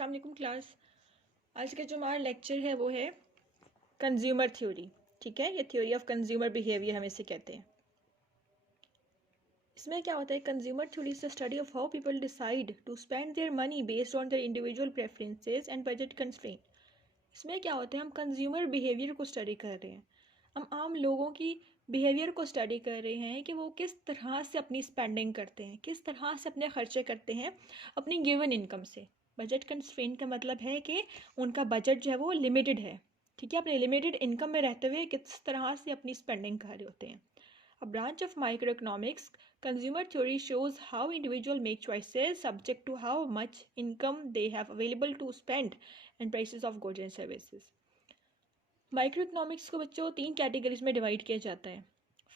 अस्सलाम वालेकुम क्लास। आज का जो हमारा लेक्चर है वो है कंज्यूमर थ्योरी। ठीक है, ये थ्योरी ऑफ कंज्यूमर बिहेवियर हम इसे कहते हैं। इसमें क्या होता है, consumer theory is the study of how people decide to spend their money based on their individual preferences and budget constraint. इसमें क्या होता है, हम कंज्यूमर बिहेवियर को स्टडी कर रहे हैं। हम आम लोगों की बिहेवियर को स्टडी कर रहे हैं कि वो किस तरह से अपनी स्पेंडिंग करते हैं, किस तरह से अपने खर्चे करते हैं अपनी गिवन इनकम से। बजट कंस्ट्रेंट का मतलब है कि उनका बजट जो है वो लिमिटेड है। ठीक है, अपने लिमिटेड इनकम में रहते हुए किस तरह से अपनी स्पेंडिंग कर रहे होते हैं। A branch of microeconomics, consumer theory shows how individuals make choices subject to how much income they have available to spend and prices of goods and services. Micro economics को बच्चों 3 कैटेगरीज में divide किया जाता है।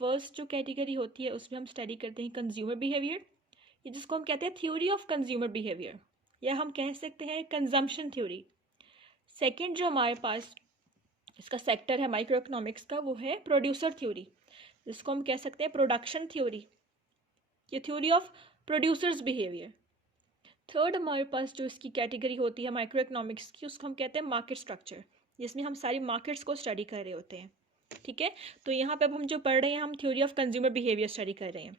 First जो category होती है उसमें हम स्टडी करते हैं कंज्यूमर बिहेवियर, ये जिसको हम कहते हैं थ्योरी ऑफ कंज्यूमर बिहेवियर, या हम कह सकते हैं कंजम्पशन थ्योरी। सेकेंड जो हमारे पास इसका सेक्टर है माइक्रो इकोनॉमिक्स का वो है प्रोड्यूसर थ्योरी, जिसको हम कह सकते हैं प्रोडक्शन थ्योरी, ये theory of producers behaviour. Third हमारे पास जो इसकी कैटेगरी होती है माइक्रो इकोनॉमिक्स की, उसको हम कहते हैं मार्केट स्ट्रक्चर, जिसमें हम सारी मार्केट्स को स्टडी कर रहे होते हैं। ठीक है, तो यहाँ पे अब हम जो पढ़ रहे हैं हम theory of consumer behaviour study कर रहे हैं।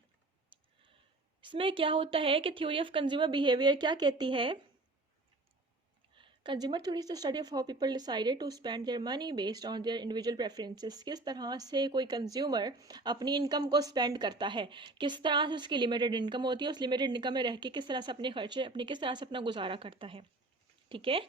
इसमें क्या होता है कि थ्योरी ऑफ कंज्यूमर बिहेवियर क्या कहती है, consumer theory is the study of how people decided to spend their money based on their individual preferences. किस तरह से कोई कंज्यूमर अपनी इनकम को स्पेंड करता है, किस तरह से उसकी लिमिटेड इनकम होती है, उस लिमिटेड इनकम में रह के किस तरह से अपने खर्चे किस तरह से अपना गुजारा करता है। ठीक है,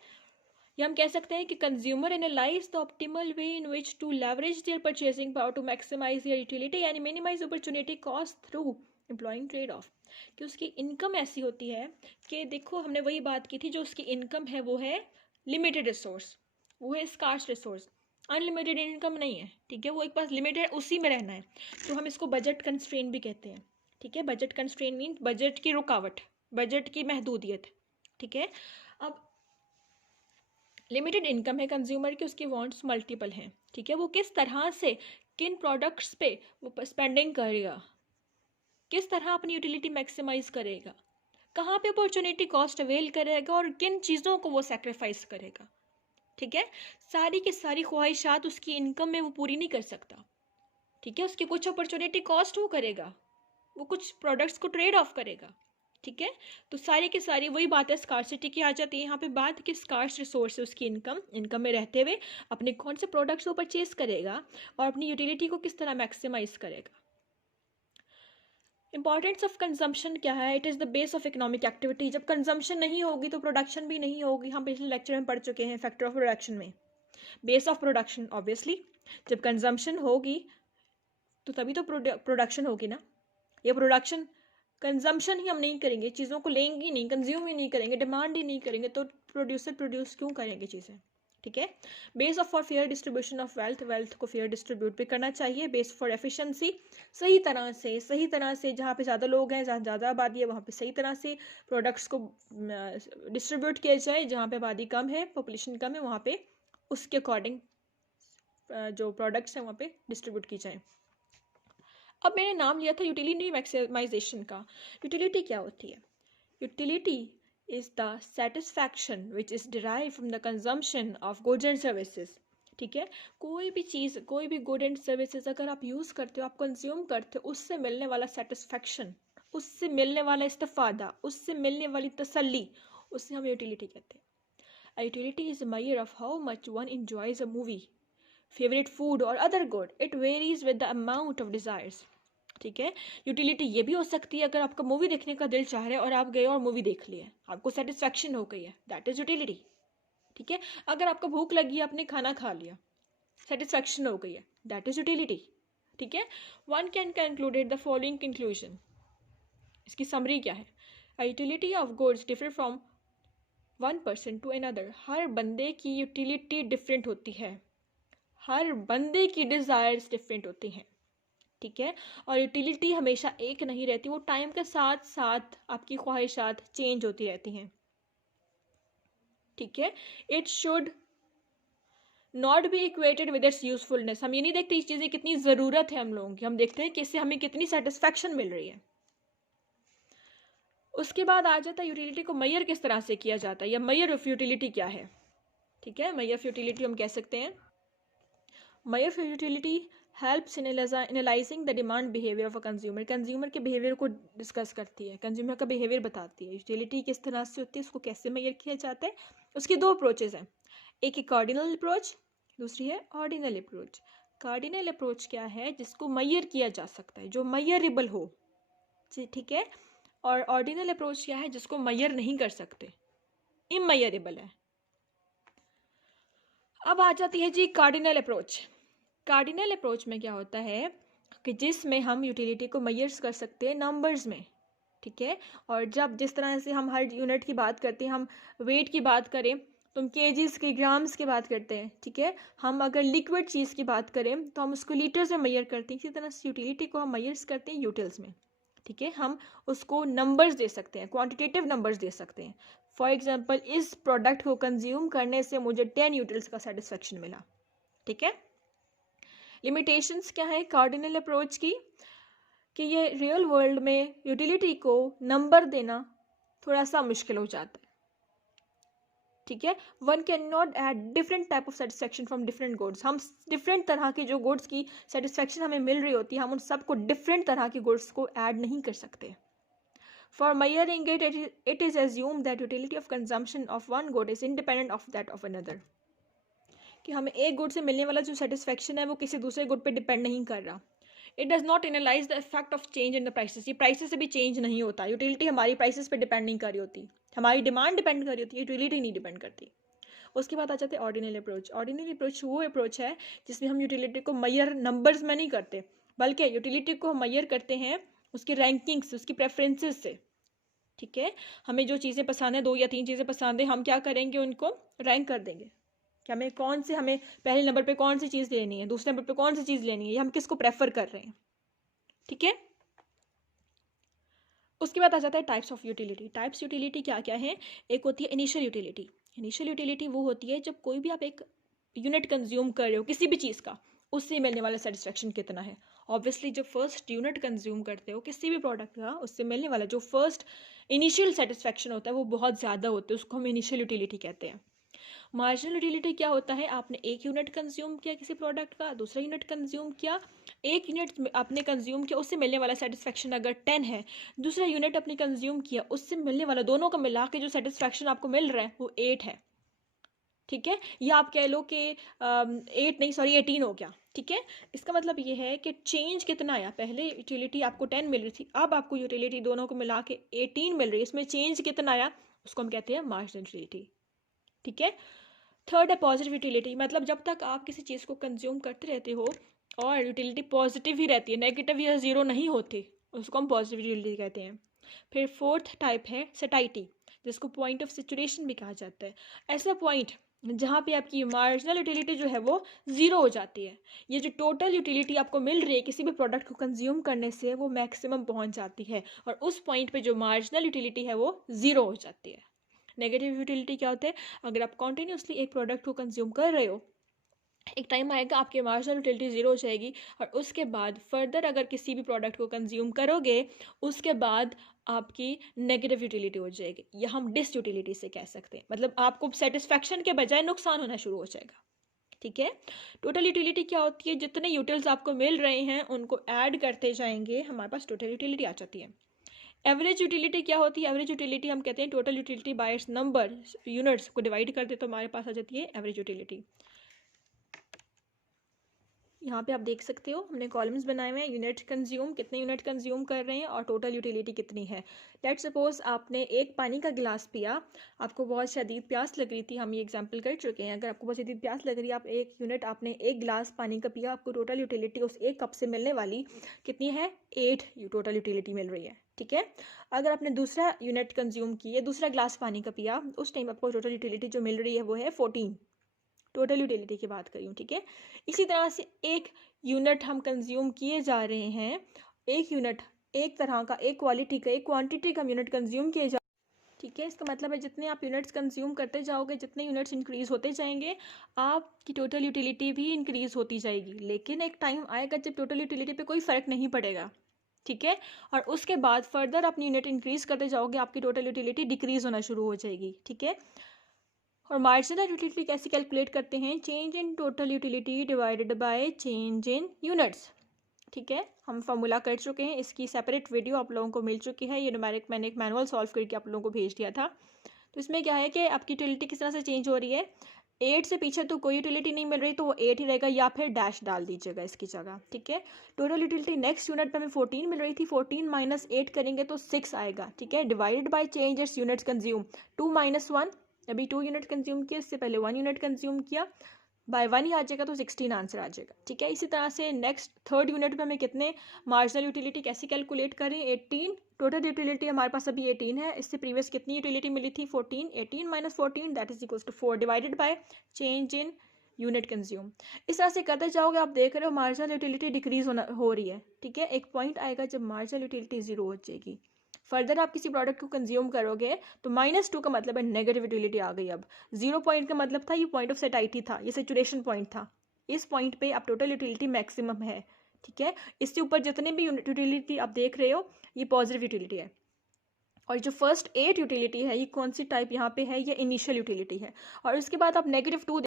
या हम कह सकते हैं कि consumer analyse the optimal way in which to leverage their purchasing power to maximise their utility and minimise opportunity cost through employing trade off. कि उसकी इनकम ऐसी होती है कि देखो हमने वही बात की थी, जो उसकी इनकम है वो है लिमिटेड रिसोर्स, वो है स्कार्स रिसोर्स, अनलिमिटेड इनकम नहीं है। ठीक है, वो एक पास लिमिटेड उसी में रहना है, तो हम इसको बजट कंस्ट्रेंट भी कहते हैं। ठीक है, बजट कंस्ट्रेंट मीन बजट की रुकावट, बजट की महदूदियत। ठीक है, अब लिमिटेड इनकम है कंज्यूमर की, उसकी वांट्स मल्टीपल हैं। ठीक है, वो किस तरह से किन प्रोडक्ट्स पे वो स्पेंडिंग करेगा, किस तरह अपनी यूटिलिटी मैक्सिमाइज करेगा, कहाँ पे अपॉर्चुनिटी कॉस्ट अवेल करेगा और किन चीज़ों को वो सेक्रीफाइस करेगा। ठीक है, सारी की सारी ख्वाहिशात उसकी इनकम में वो पूरी नहीं कर सकता। ठीक है, उसकी कुछ अपॉर्चुनिटी कॉस्ट वो करेगा, वो कुछ प्रोडक्ट्स को ट्रेड ऑफ करेगा। ठीक है, तो सारी की सारी वही बात है स्कार्सिटी की आ जाती है यहाँ पे बात, कि स्कार्स रिसोर्स है उसकी इनकम में रहते हुए अपने कौन से प्रोडक्ट्स वो परचेज करेगा और अपनी यूटिलिटी को किस तरह मैक्सिमाइज करेगा। इंपॉर्टेंस ऑफ कंजम्पशन क्या है, it is the base of economic activity. जब कंजम्पशन नहीं होगी तो प्रोडक्शन भी नहीं होगी। हम पिछले लेक्चर में पढ़ चुके हैं फैक्टर ऑफ प्रोडक्शन में, बेस ऑफ प्रोडक्शन। ऑब्वियसली जब कंजम्पशन होगी तो तभी तो प्रोडक्शन होगी ना। ये प्रोडक्शन कंजम्पशन ही हम नहीं करेंगे, चीज़ों को लेंगे ही नहीं, कंज्यूम ही नहीं करेंगे, डिमांड ही नहीं करेंगे, तो प्रोड्यूसर प्रोड्यूस क्यों करेंगे चीज़ें। ठीक है, base of for fair distribution of wealth, wealth को फेयर डिस्ट्रीब्यूट भी करना चाहिए। बेस फॉर एफिशिएंसी, सही तरह से जहाँ पे ज़्यादा लोग हैं, जहाँ ज़्यादा आबादी है वहाँ पे सही तरह से प्रोडक्ट्स को डिस्ट्रीब्यूट किया जाए। जहाँ पे आबादी कम है, पॉपुलेशन कम है, वहाँ पे उसके अकॉर्डिंग जो प्रोडक्ट्स हैं वहाँ पे डिस्ट्रीब्यूट की जाए। अब मैंने नाम लिया था यूटिलिटी मैक्सिमाइजेशन का। यूटिलिटी क्या होती है, utility is the satisfaction which is derived from the consumption of goods and services। ठीक है, कोई भी चीज़, कोई भी गुड एंड सर्विसेज अगर आप यूज़ करते हो, आप कंज्यूम करते हो, उससे मिलने वाला सेटिस्फैक्शन, उससे मिलने वाला इस्तेफादा, उससे मिलने वाली तसल्ली, उससे हम यूटिलिटी कहते हैं। Utility is a measure of how much one enjoys a movie, favorite food or other good. It varies with the amount of desires। ठीक है, यूटिलिटी ये भी हो सकती है अगर आपका मूवी देखने का दिल चाह रहा है और आप गए और मूवी देख लिए, आपको सेटिस्फैक्शन हो गई है, दैट इज यूटिलिटी। ठीक है, अगर आपको भूख लगी है, आपने खाना खा लिया, सेटिस्फैक्शन हो गई है, दैट इज यूटिलिटी। ठीक है, one can concluded the following conclusion. इसकी समरी क्या है, utility of goods differ from one person to another. हर बंदे की यूटिलिटी डिफरेंट होती है, हर बंदे की डिज़ायर्स डिफरेंट होती हैं। ठीक है, और यूटिलिटी हमेशा एक नहीं रहती, वो टाइम के साथ साथ आपकी ख्वाहिशात चेंज होती रहती हैं। ठीक है, it should not be equated with its usefulness. हम ये नहीं देखते इस चीज़ें कितनी ज़रूरत है हम लोगों की, हम देखते हैं कि इससे हमें कितनी सेटिस्फैक्शन मिल रही है। उसके बाद आ जाता है यूटिलिटी को मेजर किस तरह से किया जाता है, या मेजर ऑफ यूटिलिटी क्या है। ठीक है, मेजर ऑफ यूटिलिटी हम कह सकते हैं, measure of utility helps in analysing the demand behaviour of a consumer. Consumer के बिहेवियर को डिस्कस करती है, कंज्यूमर का बिहेवियर बताती है। यूटिलिटी किस तरह से होती है, उसको कैसे मेजर किया जाता है। उसकी दो अप्रोचेज हैं, एक है कार्डिनल अप्रोच, दूसरी है ऑर्डिनल अप्रोच। कार्डिनल अप्रोच क्या है, जिसको मेजर किया जा सकता है, जो मेजरेबल हो, ठीक है। और ऑर्डिनल अप्रोच क्या है, जिसको मेजर नहीं कर सकते, इमेजरेबल है। अब आ जाती है जी कार्डिनल अप्रोच। कार्डिनल अप्रोच में क्या होता है कि जिसमें हम यूटिलिटी को मेजर्स कर सकते हैं नंबर्स में, ठीक है। और जब जिस तरह से हम हर यूनिट की बात करते हैं, हम वेट की बात करें तो हम केजीज के ग्राम्स की बात करते हैं, ठीक है। हम अगर लिक्विड चीज़ की बात करें तो हम उसको लीटर्स में मेजर करते हैं। इसी तरह से यूटिलिटी को हम मेजर्स करते हैं यूटिल्स में, ठीक है। हम उसको नंबर्स दे सकते हैं, क्वांटिटेटिव नंबर्स दे सकते हैं। फॉर एग्जांपल, इस प्रोडक्ट को कंज्यूम करने से मुझे 10 यूटिल्स का सेटिस्फेक्शन मिला, ठीक है। लिमिटेशंस क्या है कार्डिनल अप्रोच की, कि ये रियल वर्ल्ड में यूटिलिटी को नंबर देना थोड़ा सा मुश्किल हो जाता है, ठीक है। One can not add different type of satisfaction from different goods. हम डिफरेंट तरह की जो गुड्स की सेटिस्फेक्शन हमें मिल रही होती है, हम उन सबको डिफरेंट तरह की गुड्स को ऐड नहीं कर सकते। For measuring it is assumed that utility of consumption of one good is independent of that of another। कि हमें एक गुड से मिलने वाला जो सेटिस्फेक्शन है वो किसी दूसरे गुड पे डिपेंड नहीं कर रहा। It does not analyse the effect of change in the prices. ये प्राइसेस से भी चेंज नहीं होता, यूटिलिटी हमारी प्राइसेस पे डिपेंड नहीं कर रही होती, हमारी डिमांड डिपेंड कर रही होती है, यूटिलिटी नहीं डिपेंड करती। उसके बाद आ जाते हैं ऑर्डिनल अप्रोच। ऑर्डिनल अप्रोच वो अप्रोच है जिसमें हम यूटिलिटी को मेजर नंबर्स में नहीं करते, बल्कि यूटिलिटी को हम मेजर करते हैं उसकी रैंकिंग्स, उसकी प्रेफरेंसेस से, ठीक है। हमें जो चीज़ें पसंद है, 2 या 3 चीज़ें पसंद है, हम क्या करेंगे, उनको रैंक कर देंगे कि हमें पहले नंबर पे कौन सी चीज़ लेनी है, दूसरे नंबर पे कौन सी चीज़ लेनी है, ये हम किसको प्रेफर कर रहे हैं, ठीक है। उसके बाद आ जाता है types of utility. Types utility क्या क्या है, एक होती है इनिशियल यूटिलिटी। इनिशियल यूटिलिटी वो होती है जब कोई भी आप एक यूनिट कंज्यूम कर रहे हो किसी भी चीज़ का, उससे मिलने वाला सेटिस्फेक्शन कितना है। ऑब्वियसली जब फर्स्ट यूनिट कंज्यूम करते हो किसी भी प्रोडक्ट का, उससे मिलने वाला जो फर्स्ट इनिशियल सेटिस्फेक्शन होता है वो बहुत ज़्यादा होता है, उसको हम इनिशियल यूटिलिटी कहते हैं। मार्जिनल यूटिलिटी क्या होता है, आपने एक यूनिट कंज्यूम किया किसी प्रोडक्ट का, दूसरा यूनिट कंज्यूम किया, एक यूनिट आपने कंज्यूम किया, उससे मिलने वाला सेटिस्फेक्शन अगर 10 है, दूसरा यूनिट आपने कंज्यूम किया, उससे मिलने वाला दोनों का मिला के जो सेटिस्फेक्शन आपको मिल रहा है वो 8 है, ठीक है। या आप कह लो कि 8 नहीं, सॉरी 18 हो गया, ठीक है। इसका मतलब ये है कि चेंज कितना आया, पहले यूटिलिटी आपको 10 मिल रही थी, अब आपको यूटिलिटी दोनों को मिला के 18 मिल रही है, इसमें चेंज कितना आया, उसको हम कहते हैं मार्जिनल यूटिलिटी, ठीक है। थर्ड है पॉजिटिव यूटिलिटी, मतलब जब तक आप किसी चीज़ को कंज्यूम करते रहते हो और यूटिलिटी पॉजिटिव ही रहती है, नेगेटिव या ज़ीरो नहीं होती, उसको हम पॉजिटिव यूटिलिटी कहते हैं। फिर फोर्थ टाइप है सेटाइटी, जिसको पॉइंट ऑफ सेचुरेशन भी कहा जाता है। ऐसा पॉइंट जहाँ पे आपकी मार्जिनल यूटिलिटी जो है वो ज़ीरो हो जाती है, ये जो टोटल यूटिलिटी आपको मिल रही है किसी भी प्रोडक्ट को कंज्यूम करने से वो मैक्सिमम पहुँच जाती है, और उस पॉइंट पे जो मार्जिनल यूटिलिटी है वो ज़ीरो हो जाती है। नेगेटिव यूटिलिटी क्या होता है, अगर आप कॉन्टीन्यूसली एक प्रोडक्ट को कंज्यूम कर रहे हो, एक टाइम आएगा आपकी मार्जिनल यूटिलिटी ज़ीरो हो जाएगी, और उसके बाद फर्दर अगर किसी भी प्रोडक्ट को कंज्यूम करोगे उसके बाद आपकी नेगेटिव यूटिलिटी हो जाएगी, या हम डिस यूटिलिटी से कह सकते हैं, मतलब आपको सेटिस्फेक्शन के बजाय नुकसान होना शुरू हो जाएगा, ठीक है। टोटल यूटिलिटी क्या होती है, जितने यूटिल्स आपको मिल रहे हैं उनको ऐड करते जाएंगे, हमारे पास टोटल यूटिलिटी आ जाती है। एवरेज यूटिलिटी क्या होती है, एवरेज यूटिलिटी हम कहते हैं total utility bye it's number units को डिवाइड कर दे तो हमारे पास आ जाती है एवरेज यूटिलिटी। यहाँ पे आप देख सकते हो हमने कॉलम्स बनाए हुए हैं, यूनिट कंज्यूम, कितने यूनिट कंज्यूम कर रहे हैं, और टोटल यूटिलिटी कितनी है। लेट्स सपोज आपने एक पानी का गिलास पिया, आपको बहुत शदीद प्यास लग रही थी, हम ये एग्जांपल कर चुके हैं। अगर आपको बहुत शदीद प्यास लग रही है, आप एक यूनिट आपने एक गिलास पानी का पिया, आपको टोटल यूटिलिटी उस एक कप से मिलने वाली कितनी है, 8 टोटल यूटिलिटी मिल रही है, ठीक है। अगर आपने दूसरा यूनिट कंज्यूम किया, दूसरा गिलास पानी का पिया, उस टाइम आपको टोटल यूटिलिटी जो मिल रही है वो है 14, टोटल यूटिलिटी की बात करी हूँ, ठीक है। इसी तरह से एक यूनिट हम कंज्यूम किए जा रहे हैं, एक यूनिट एक तरह का, एक क्वालिटी का, एक क्वांटिटी का यूनिट कंज्यूम किए जा, ठीक है। इसका मतलब है जितने आप यूनिट्स कंज्यूम करते जाओगे, जितने यूनिट्स इंक्रीज होते जाएंगे, आपकी टोटल यूटिलिटी भी इंक्रीज होती जाएगी। लेकिन एक टाइम आएगा जब टोटल यूटिलिटी पे कोई फ़र्क नहीं पड़ेगा, ठीक है। और उसके बाद फर्दर अपनी यूनिट इंक्रीज करते जाओगे, आपकी टोटल यूटिलिटी डिक्रीज होना शुरू हो जाएगी। ठीक है। और मार्जिनल यूटिलिटी कैसे कैलकुलेट करते हैं? Change in total utility divided by change in units. ठीक है, हम फॉर्मूला कर चुके हैं, इसकी सेपरेट वीडियो आप लोगों को मिल चुकी है। ये न्यूमेरिक मैंने एक मैनुअल सॉल्व करके आप लोगों को भेज दिया था। तो इसमें क्या है कि आपकी यूटिलिटी किस तरह से चेंज हो रही है, 8 से पीछे तो कोई यूटिलिटी नहीं मिल रही तो वो 8 ही रहेगा, या फिर डैश डाल दीजिएगा इसकी जगह। ठीक है। टोटल यूटिलिटी नेक्स्ट यूनिट पे हमें 14 मिल रही थी, 14 माइनस 8 करेंगे तो 6 आएगा। ठीक है। Divided by change it's units consume, 2 minus 1, अभी 2 यूनिट कंज्यूम किया, इससे पहले 1 यूनिट कंज्यूम किया, बाय 1 ही आ जाएगा तो 16 आंसर आ जाएगा। ठीक है। इसी तरह से नेक्स्ट थर्ड यूनिट पे हमें कितने मार्जिनल यूटिलिटी कैसे कैलकुलेट करें? 18, टोटल यूटिलिटी हमारे पास अभी 18 है, इससे प्रीवियस कितनी यूटिलिटी मिली थी? 14, 18 minus 14 that is equals to 4 divided by change in unit consume. इस तरह से करते जाओगे, आप देख रहे हो मार्जिनल यूटिलिटी डिक्रीज हो रही है। ठीक है। एक पॉइंट आएगा जब मार्जिनल यूटिलिटी 0 हो जाएगी। फर्दर आप किसी प्रोडक्ट को कंज्यूम करोगे तो -2 का मतलब है नेगेटिव यूटिलिटी आ गई। अब 0 पॉइंट का मतलब था ये पॉइंट ऑफ सेटाइटी था, ये सेचुरेशन पॉइंट था। इस पॉइंट पे अब टोटल यूटिलिटी मैक्सिमम है। ठीक है। इससे ऊपर जितने भी यूटिलिटी आप देख रहे हो ये पॉजिटिव यूटिलिटी है। और जो फर्स्ट 8 यूटिलिटी है ये कौन सी टाइप यहाँ पे है? ये इनिशियल यूटिलिटी है। और उसके बाद आप -2